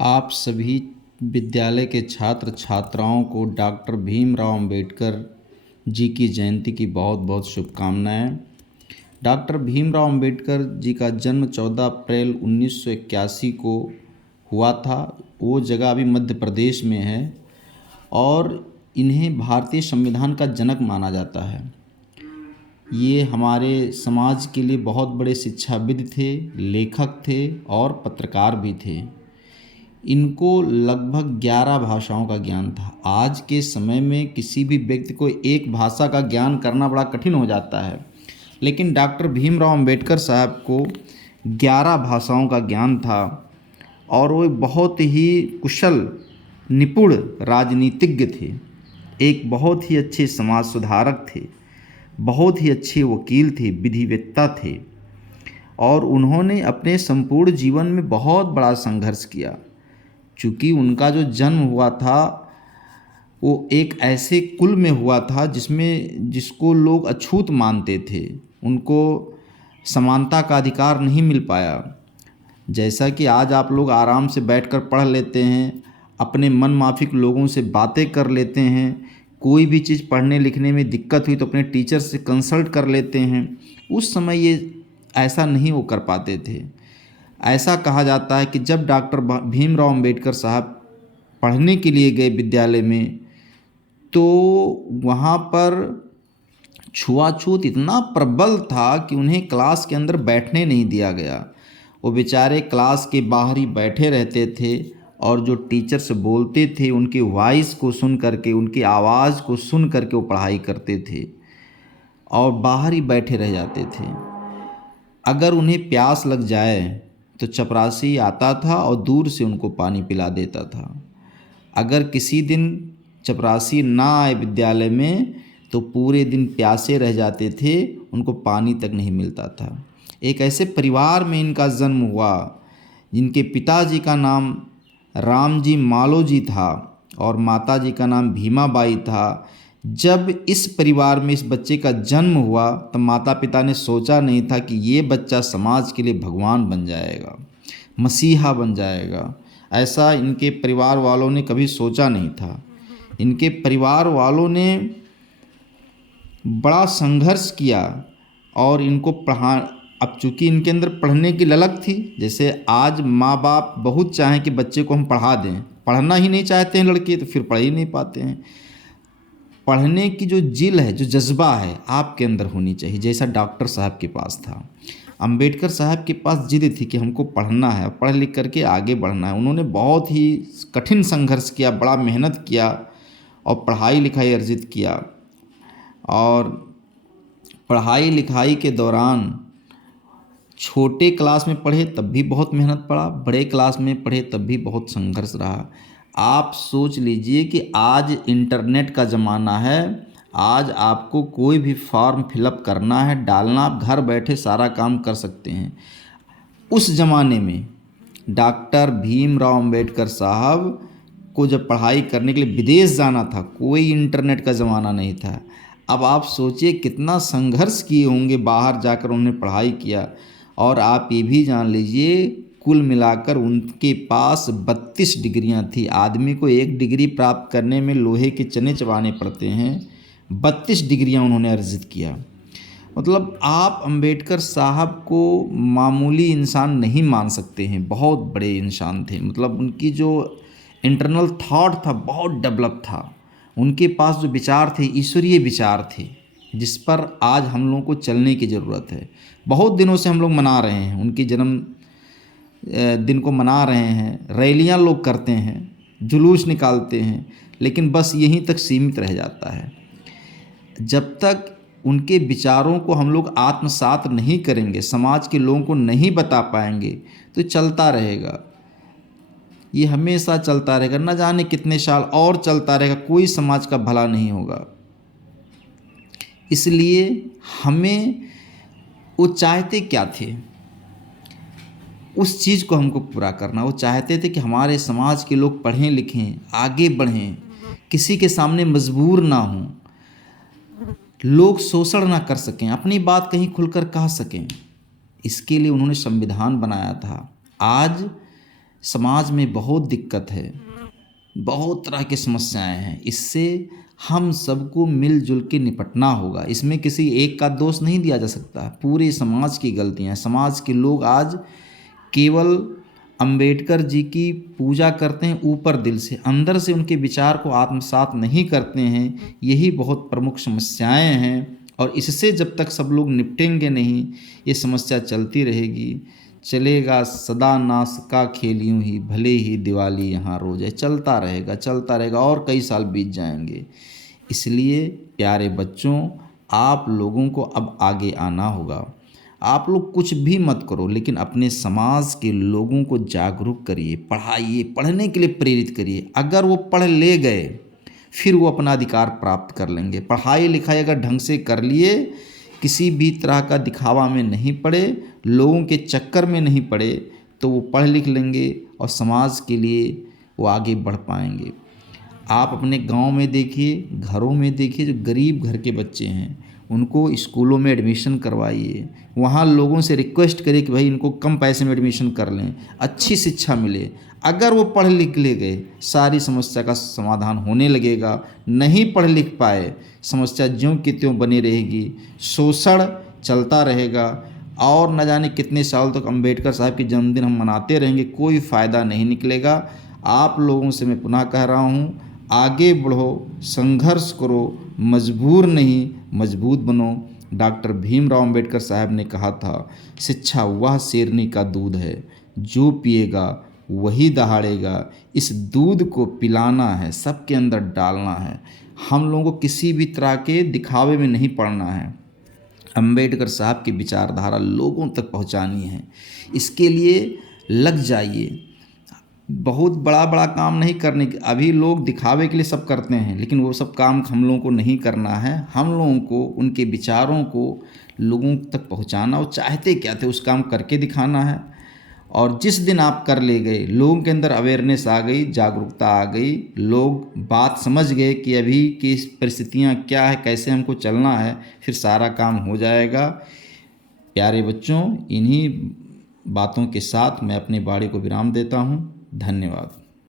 आप सभी विद्यालय के छात्र छात्राओं को डॉक्टर भीमराव अंबेडकर जी की जयंती की बहुत बहुत शुभकामनाएं। डॉक्टर भीमराव अंबेडकर जी का जन्म 14 अप्रैल 1981 को हुआ था। वो जगह अभी मध्य प्रदेश में है और इन्हें भारतीय संविधान का जनक माना जाता है। ये हमारे समाज के लिए बहुत बड़े शिक्षाविद थे, लेखक थे और पत्रकार भी थे। इनको लगभग 11 भाषाओं का ज्ञान था। आज के समय में किसी भी व्यक्ति को एक भाषा का ज्ञान करना बड़ा कठिन हो जाता है, लेकिन डॉक्टर भीमराव अंबेडकर साहब को 11 भाषाओं का ज्ञान था और वो बहुत ही कुशल निपुण राजनीतिज्ञ थे। एक बहुत ही अच्छे समाज सुधारक थे, बहुत ही अच्छे वकील थे, विधिवेत्ता थे और उन्होंने अपने संपूर्ण जीवन में बहुत बड़ा संघर्ष किया। चूँकि उनका जो जन्म हुआ था वो एक ऐसे कुल में हुआ था जिसको लोग अछूत मानते थे। उनको समानता का अधिकार नहीं मिल पाया। जैसा कि आज आप लोग आराम से बैठकर पढ़ लेते हैं, अपने मन माफिक लोगों से बातें कर लेते हैं, कोई भी चीज़ पढ़ने लिखने में दिक्कत हुई तो अपने टीचर से कंसल्ट कर लेते हैं। उस समय ये ऐसा नहीं वो कर पाते थे। ऐसा कहा जाता है कि जब डॉक्टर भीमराव अंबेडकर साहब पढ़ने के लिए गए विद्यालय में, तो वहाँ पर छुआछूत इतना प्रबल था कि उन्हें क्लास के अंदर बैठने नहीं दिया गया। वो बेचारे क्लास के बाहर ही बैठे रहते थे और जो टीचर्स बोलते थे उनकी वॉइस को सुन करके, उनकी आवाज़ को सुन करके वो पढ़ाई करते थे और बाहर ही बैठे रह जाते थे। अगर उन्हें प्यास लग जाए तो चपरासी आता था और दूर से उनको पानी पिला देता था। अगर किसी दिन चपरासी ना आए विद्यालय में तो पूरे दिन प्यासे रह जाते थे, उनको पानी तक नहीं मिलता था। एक ऐसे परिवार में इनका जन्म हुआ जिनके पिताजी का नाम रामजी मालोजी था और माताजी का नाम भीमाबाई था। जब इस परिवार में इस बच्चे का जन्म हुआ तो माता पिता ने सोचा नहीं था कि ये बच्चा समाज के लिए भगवान बन जाएगा, मसीहा बन जाएगा। ऐसा इनके परिवार वालों ने कभी सोचा नहीं था। इनके परिवार वालों ने बड़ा संघर्ष किया और इनको पढ़ा। अब चूँकि इनके अंदर पढ़ने की ललक थी, जैसे आज माँ बाप बहुत चाहें कि बच्चे को हम पढ़ा दें, पढ़ना ही नहीं चाहते हैं लड़के तो फिर पढ़ ही नहीं पाते हैं। पढ़ने की जो जिल है, जो जज्बा है, आपके अंदर होनी चाहिए, जैसा डॉक्टर साहब के पास था। अंबेडकर साहब के पास जिद थी कि हमको पढ़ना है, पढ़ लिख करके आगे बढ़ना है। उन्होंने बहुत ही कठिन संघर्ष किया, बड़ा मेहनत किया और पढ़ाई लिखाई अर्जित किया। और पढ़ाई लिखाई के दौरान छोटे क्लास में पढ़े तब भी बहुत मेहनत पड़ा, बड़े क्लास में पढ़े तब भी बहुत संघर्ष रहा। आप सोच लीजिए कि आज इंटरनेट का ज़माना है। आज आपको कोई भी फॉर्म फिलअप करना है, डालना, आप घर बैठे सारा काम कर सकते हैं। उस ज़माने में डॉक्टर भीमराव अंबेडकर साहब को जब पढ़ाई करने के लिए विदेश जाना था, कोई इंटरनेट का ज़माना नहीं था। अब आप सोचिए कितना संघर्ष किए होंगे, बाहर जाकर उन्होंने पढ़ाई किया। और आप ये भी जान लीजिए कुल मिलाकर उनके पास 32 डिग्रियां थी। आदमी को एक डिग्री प्राप्त करने में लोहे के चने चबाने पड़ते हैं, 32 डिग्रियां उन्होंने अर्जित किया। मतलब आप अंबेडकर साहब को मामूली इंसान नहीं मान सकते हैं, बहुत बड़े इंसान थे। मतलब उनकी जो इंटरनल थॉट था बहुत डेवलप था। उनके पास जो विचार थे ईश्वरीय विचार थे, जिस पर आज हम लोगों को चलने की ज़रूरत है। बहुत दिनों से हम लोग मना रहे हैं, उनकी जन्म दिन को मना रहे हैं, रैलियां लोग करते हैं, जुलूस निकालते हैं, लेकिन बस यहीं तक सीमित रह जाता है। जब तक उनके विचारों को हम लोग आत्मसात नहीं करेंगे, समाज के लोगों को नहीं बता पाएंगे, तो चलता रहेगा, ये हमेशा चलता रहेगा, न जाने कितने साल और चलता रहेगा, कोई समाज का भला नहीं होगा। इसलिए हमें, वो चाहते क्या थे, उस चीज़ को हमको पूरा करना। वो चाहते थे कि हमारे समाज के लोग पढ़ें लिखें, आगे बढ़ें, किसी के सामने मजबूर ना हों, लोग शोषण ना कर सकें, अपनी बात कहीं खुलकर कह सकें। इसके लिए उन्होंने संविधान बनाया था। आज समाज में बहुत दिक्कत है, बहुत तरह की समस्याएं हैं। इससे हम सबको मिलजुल के निपटना होगा। इसमें किसी एक का दोष नहीं दिया जा सकता, पूरे समाज की गलतियां हैं। समाज के लोग आज केवल अंबेडकर जी की पूजा करते हैं ऊपर दिल से, अंदर से उनके विचार को आत्मसात नहीं करते हैं। यही बहुत प्रमुख समस्याएं हैं और इससे जब तक सब लोग निपटेंगे नहीं, ये समस्या चलती रहेगी। चलेगा सदा नाश का खेल यूं ही, भले ही दिवाली यहाँ रोज है। चलता रहेगा और कई साल बीत जाएंगे। इसलिए प्यारे बच्चों, आप लोगों को अब आगे आना होगा। आप लोग कुछ भी मत करो, लेकिन अपने समाज के लोगों को जागरूक करिए, पढ़ाइए, पढ़ने के लिए प्रेरित करिए। अगर वो पढ़ ले गए फिर वो अपना अधिकार प्राप्त कर लेंगे। पढ़ाई लिखाई अगर ढंग से कर लिए, किसी भी तरह का दिखावा में नहीं पड़े, लोगों के चक्कर में नहीं पड़े, तो वो पढ़ लिख लेंगे और समाज के लिए वो आगे बढ़ पाएंगे। आप अपने गांव में देखिए, घरों में देखिए, जो गरीब घर के बच्चे हैं उनको स्कूलों में एडमिशन करवाइए। वहाँ लोगों से रिक्वेस्ट करिए कि भाई इनको कम पैसे में एडमिशन कर लें, अच्छी शिक्षा मिले। अगर वो पढ़ लिख ले गए, सारी समस्या का समाधान होने लगेगा। नहीं पढ़ लिख पाए, समस्या ज्यों की त्यों बनी रहेगी, शोषण चलता रहेगा और न जाने कितने साल तक अंबेडकर साहब की जन्मदिन हम मनाते रहेंगे, कोई फ़ायदा नहीं निकलेगा। आप लोगों से मैं पुनः कह रहा हूँ, आगे बढ़ो, संघर्ष करो, मजबूर नहीं मजबूत बनो। डॉक्टर भीमराव अंबेडकर साहब ने कहा था, शिक्षा वह शेरनी का दूध है, जो पिएगा वही दहाड़ेगा। इस दूध को पिलाना है, सबके अंदर डालना है। हम लोगों को किसी भी तरह के दिखावे में नहीं पड़ना है। अंबेडकर साहब की विचारधारा लोगों तक पहुंचानी है। इसके लिए लग जाइए। बहुत बड़ा बड़ा काम नहीं करने की, अभी लोग दिखावे के लिए सब करते हैं, लेकिन वो सब काम हम लोगों को नहीं करना है। हम लोगों को उनके विचारों को लोगों तक पहुंचाना, वो चाहते क्या थे उस काम करके दिखाना है। और जिस दिन आप कर ले गए, लोगों के अंदर अवेयरनेस आ गई, जागरूकता आ गई, लोग बात समझ गए कि अभी की परिस्थितियाँ क्या है, कैसे हमको चलना है, फिर सारा काम हो जाएगा। प्यारे बच्चों, इन्हीं बातों के साथ मैं अपनी वाणी को विराम देता हूँ। धन्यवाद।